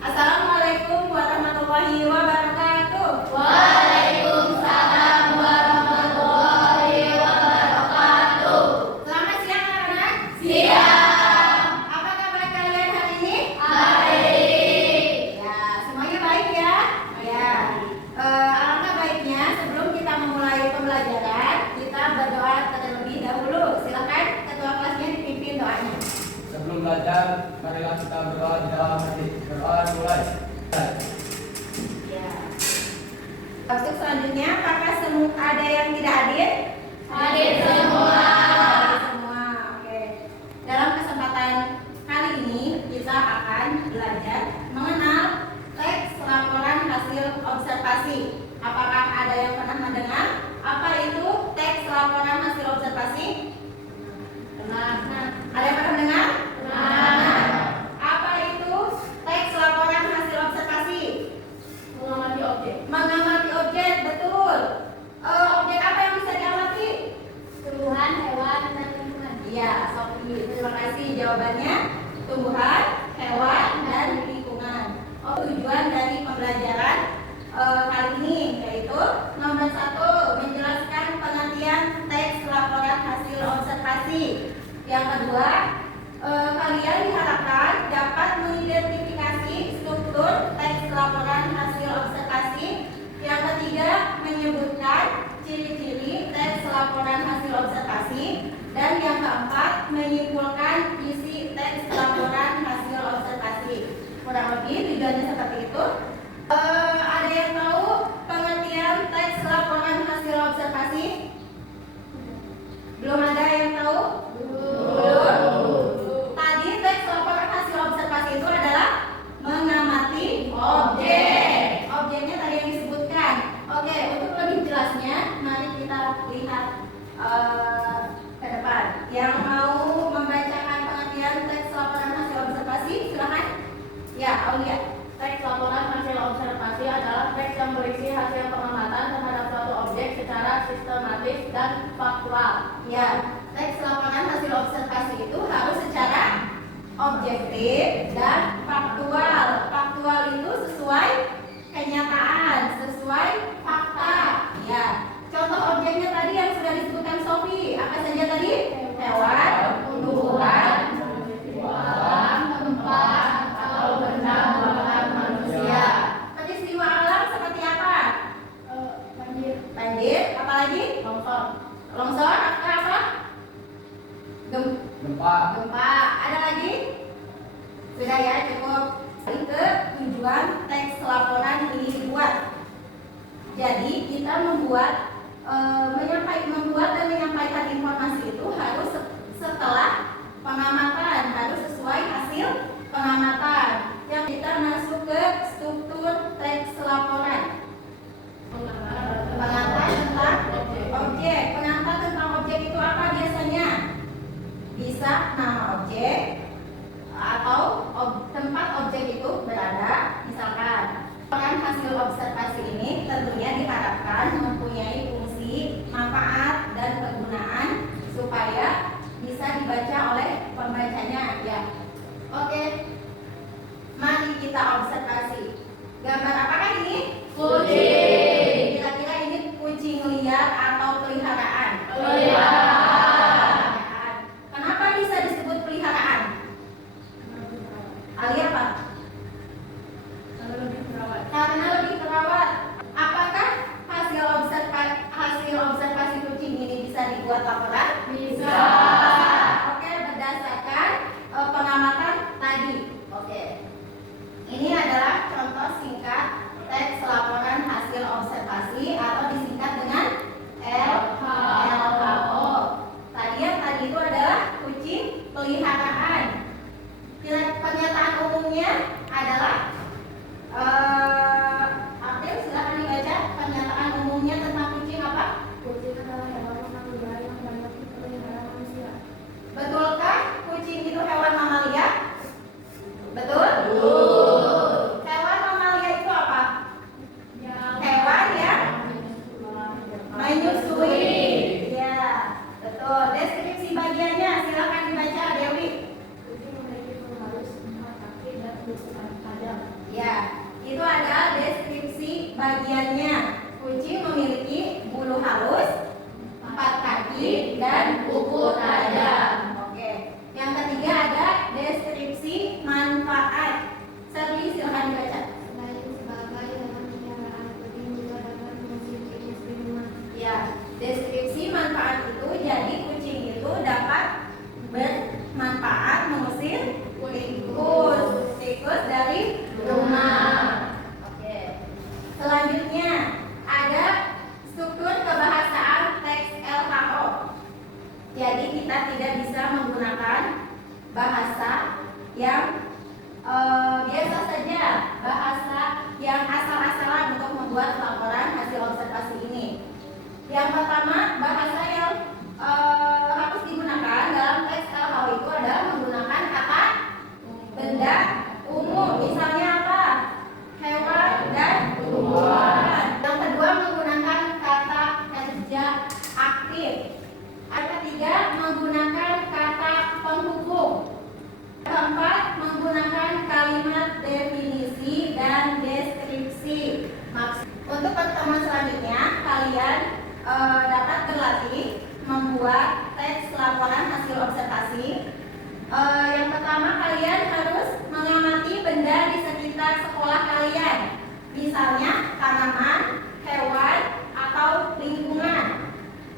Assalamualaikum warahmatullahi wabarakatuh. Waalaikumsalam warahmatullahi wabarakatuh. Selamat siang anak-anak. Siang. Apa kabar kalian hari ini? Baik. Ya, semuanya baik ya? Ya. Alangkah baiknya sebelum kita memulai pembelajaran, kita berdoa terlebih dahulu. Silakan ketua kelasnya dipimpin doanya. Sebelum belajar, marilah kita berdoa di dalam hati. Berdoa mulai. Ya. Untuk selanjutnya, apakah semua ada yang tidak hadir? Hadir semua. Hadir semua. Oke. Dalam kesempatan kali ini kita akan belajar mengenal teks laporan hasil observasi. Apakah ada yang pernah mendengar apa itu teks laporan hasil observasi? Pernah. Ada yang pernah mendengar? Pernah. Apa itu teks laporan hasil observasi? Mengamati objek. Mengamati objek, betul. Objek apa yang bisa diamati? Tumbuhan, hewan, dan lingkungan. Iya, Sofi. Terima kasih jawabannya. Tumbuhan, hewan, dan lingkungan. Tujuan dari pembelajaran kali ini yaitu nomor 1, menjelaskan pengertian teks laporan hasil observasi. Yang kedua, kalian diharapkan dapat mengidentifikasi struktur teks laporan hasil observasi. Yang ketiga, menyebutkan ciri-ciri teks laporan hasil observasi. Dan yang keempat, menyimpulkan isi teks laporan hasil observasi. Kurang lebih tujuannya seperti itu. Ada yang tahu pengertian teks laporan hasil observasi? Belum ada yang tahu? Belum. Tadi teks laporan hasil observasi itu adalah mengamati objek. Objeknya tadi yang disebutkan. Oke, untuk lebih jelasnya, mari kita lihat ke depan. Yang mau membacakan pengertian teks laporan hasil observasi, silakan. Ya, Aulia. Teks laporan hasil observasi adalah teks yang berisi hasil pengamatan terhadap suatu objek secara sistematis dan faktual. Ya, teks laporan hasil observasi itu harus secara objektif dan faktual. Faktual itu sesuai kenyataan, sesuai fakta. Ya, contoh objeknya tadi yang sudah disebutkan Sofi, apa saja tadi? Hewan, tumbuhan, tempat, atau benda buatan manusia. peristiwa alam seperti apa? Banjir, Banjir, apalagi? longsor, Longsor, apa? Gempa. Gempa. Ada lagi? Sudah ya, cukup. Ke tujuan teks laporan ini dibuat. Jadi kita membuat dan menyampaikan informasi itu harus setelah pengamatan, harus sesuai hasil pengamatan. Yang kita masuk ke struktur teks laporan. Pengantar tentang objek. Pengantar tentang objek itu apa biasanya? Bisa nama objek atau tempat objek itu berada. Misalkan laporan hasil observasi ini tentunya diharapkan mempunyai fungsi, manfaat, dan kegunaan supaya bisa dibaca oleh pembacanya. Ya, oke. Mari kita observasi. Gambar apakah ini? kucing, Kira-kira ini kucing liar atau peliharaan? peliharaan, Kenapa bisa disebut peliharaan? Ali apa? Karena lebih terawat. Apakah hasil observasi kucing ini bisa dibuat laporan? bisa, Oke, berdasarkan pengamatan tadi. Oke. Ini adalah contoh singkat bahasa yang asal-asalan untuk membuat laporan hasil observasi ini. Yang pertama, bahasa yang harus digunakan dalam teks LHW itu adalah menggunakan kata benda umum. Misalnya apa? Hewan dan tumbuhan. Yang kedua, menggunakan kata kerja aktif. Yang ketiga, menggunakan kata penghubung. Keempat, menggunakan kalimat definisi dan deskripsi. Untuk pertemuan selanjutnya, kalian dapat berlatih membuat teks laporan hasil observasi. Yang pertama, kalian harus mengamati benda di sekitar sekolah kalian. Misalnya tanaman, hewan, atau lingkungan.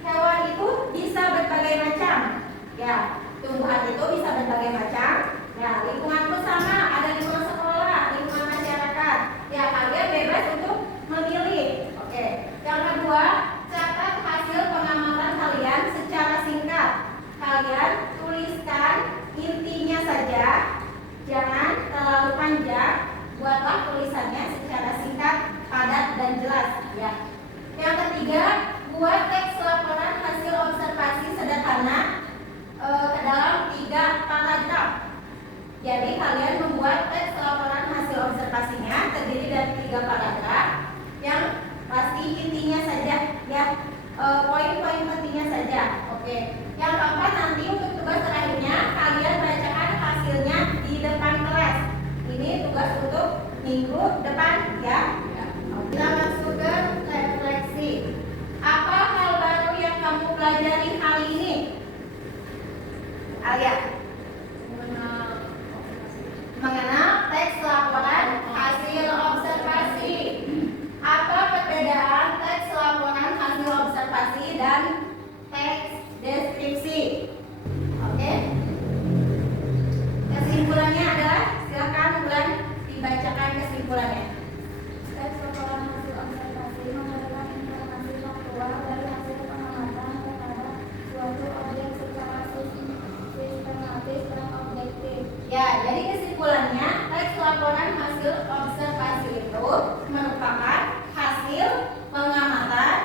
Hewan itu bisa berbagai macam. Ya, tumbuhan itu bisa berbagai macam. Ya, lingkungan pun sama, ada lingkungan sekolah, lingkungan masyarakat. Ya, kalian bebas untuk memilih. Oke. Yang kedua, catat hasil pengamatan kalian secara singkat. Kalian tuliskan intinya saja, jangan terlalu panjang. Buatlah tulisannya secara singkat, padat, dan jelas. Ya. Yang ketiga, buat teks laporan hasil observasi sederhana ke dalam 3 paragraf. Jadi kalian membuat teks laporan hasil observasinya terdiri dari 3 paragraf yang pasti intinya saja, ya, poin-poin pentingnya saja. Oke. Yang keempat, nanti untuk tugas terakhirnya kalian bacakan hasilnya di depan kelas. Ini tugas untuk minggu depan, ya. Kita masuk ke refleksi. Apa hal baru yang kamu pelajari hari ini? Alia. Mengenal teks laporan hasil observasi. Apa perbedaan teks laporan hasil observasi dan teks deskripsi? Oke. Kesimpulannya adalah, silakan Bulan dibacakan kesimpulannya. Teks laporan hasil observasi memberikan informasi faktual dari hasil pengamatan terhadap suatu objek secara sistematis dan objektif. Ya, jadi kesimpulannya, teks laporan hasil observasi itu merupakan hasil pengamatan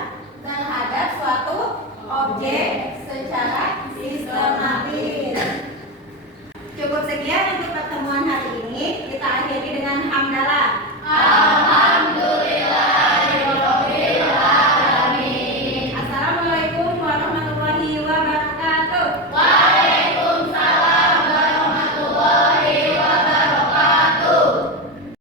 terhadap suatu objek secara